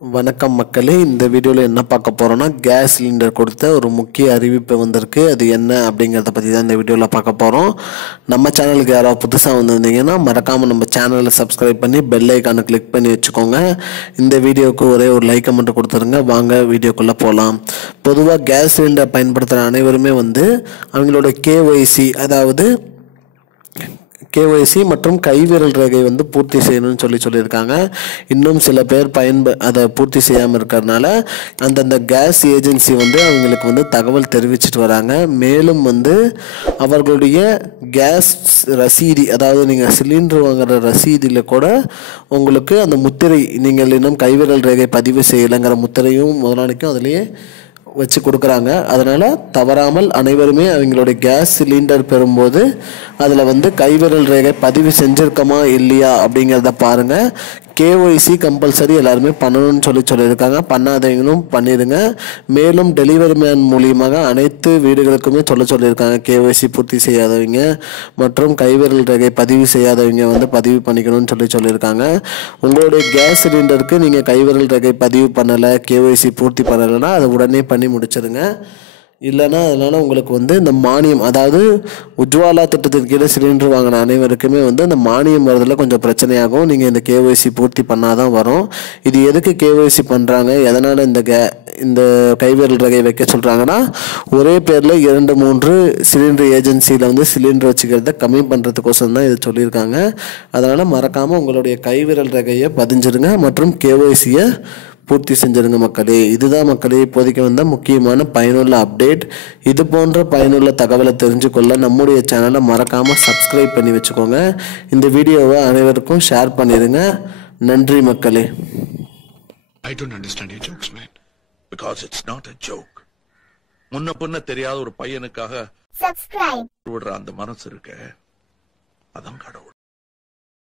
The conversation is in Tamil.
வணக்கம் மக்களே, இந்த வீடியோவில் என்ன பார்க்க போகிறோன்னா கேஸ் சிலிண்டர் கொடுத்த ஒரு முக்கிய அறிவிப்பு வந்திருக்கு. அது என்ன அப்படிங்கிறத பற்றி தான் இந்த வீடியோவில் பார்க்க போகிறோம். நம்ம சேனலுக்கு யாராவது புதுசாக வந்திருந்தீங்கன்னா மறக்காமல் நம்ம சேனலை சப்ஸ்கிரைப் பண்ணி பெல் ஐக்கானை கிளிக் பண்ணி வச்சுக்கோங்க. இந்த வீடியோவுக்கு ஒரே ஒரு லைக்கை மட்டும் கொடுத்துருங்க. வாங்க வீடியோக்குள்ளே போகலாம். பொதுவாக கேஸ் சிலிண்டர் பயன்படுத்துகிற அனைவருமே அவங்களோட கேஒய்சி, அதாவது கேஒய்சி மற்றும் கைவிரல் ரேகை பூர்த்தி செய்யணும்னு சொல்லியிருக்காங்க. இன்னும் சில பேர் அதை பூர்த்தி செய்யாமல் இருக்கிறதுனால அந்தந்த கேஸ் ஏஜென்சி அவங்களுக்கு தகவல் தெரிவிச்சிட்டு வராங்க. மேலும் அவர்களுடைய கேஸ் ரசீதி, அதாவது நீங்கள் சிலிண்டர் வாங்குகிற ரசீதியில் கூட உங்களுக்கு அந்த முத்திரை, நீங்கள் இன்னும் கைவிரல் ரேகை பதிவு செய்யலைங்கிற முத்திரையும் முதலாளிக்கும் அதிலேயே வச்சு கொடுக்குறாங்க. அதனால் தவறாமல் அனைவருமே அவங்களுடைய கேஸ் சிலிண்டர் பெறும்போது அதில் கைவிரல் ரேகை பதிவு செஞ்சுருக்கோமா இல்லையா அப்படிங்கிறத பாருங்கள். கேஒய்சி கம்பல்சரி எல்லாருமே பண்ணணும்னு சொல்லியிருக்காங்க. பண்ணாதவங்களும் பண்ணிடுங்க. மேலும் டெலிவரி மேன் மூலியமாக அனைத்து வீடுகளுக்குமே சொல்லியிருக்காங்க. கேஒய்சி பூர்த்தி செய்யாதவங்க மற்றும் கைவிரல் ரேகை பதிவு செய்யாதவங்க பதிவு பண்ணிக்கணும்னு சொல்லியிருக்காங்க. உங்களுடைய கேஸ் சிலிண்டருக்கு நீங்கள் கைவிரல் ரேகை பதிவு பண்ணலை, கேஒய்சி பூர்த்தி பண்ணலைன்னா அதை உடனே பண்ணி முடிச்சிடுங்க. இல்லைன்னா அதனால் உங்களுக்கு இந்த மானியம், அதாவது உஜ்வாலா திட்டத்தின் கீழே சிலிண்டர் வாங்கின அனைவருக்குமே அந்த மானியம் வரதில் கொஞ்சம் பிரச்சனையாகும். நீங்கள் இந்த கேஒய்சி பூர்த்தி பண்ணாதான் வரும். இது எதுக்கு கேஒய்சி பண்ணுறாங்க, எதனால் இந்த கைவிரல் ரேகை வைக்க சொல்கிறாங்கன்னா, ஒரே பேரில் 2-3 சிலிண்டர் ஏஜென்சியில் சிலிண்டர் வச்சுக்கிறத கம்மி பண்ணுறதுக்கோசரம் தான் இது சொல்லியிருக்காங்க. அதனால் மறக்காமல் உங்களுடைய கைவிரல் ரேகையை பதிஞ்சிருங்க மற்றும் கேஒய்சியை பூர்த்தி செஞ்சிருங்க மக்களே. இதுதான் மக்களே இப்போதைக்கு முக்கியமான பயனுள்ள அப்டேட். இது போன்ற பயனுள்ள தகவலை தெரிஞ்சுக்கொள்ள நம்முடைய சேனலை மறக்காமல் சப்ஸ்கிரைப் பண்ணி வச்சுக்கோங்க. இந்த வீடியோவை அனைவருக்கும் ஷேர் பண்ணிடுங்க. நன்றி மக்களே. I don't understand your jokes, man. Because it's not a joke. முன்ன பின்ன தெரியாத ஒரு பையனுக்காக சப்ஸ்கிரைப் விடுற அந்த மனசு இருக்க, அதான் கடவுள்.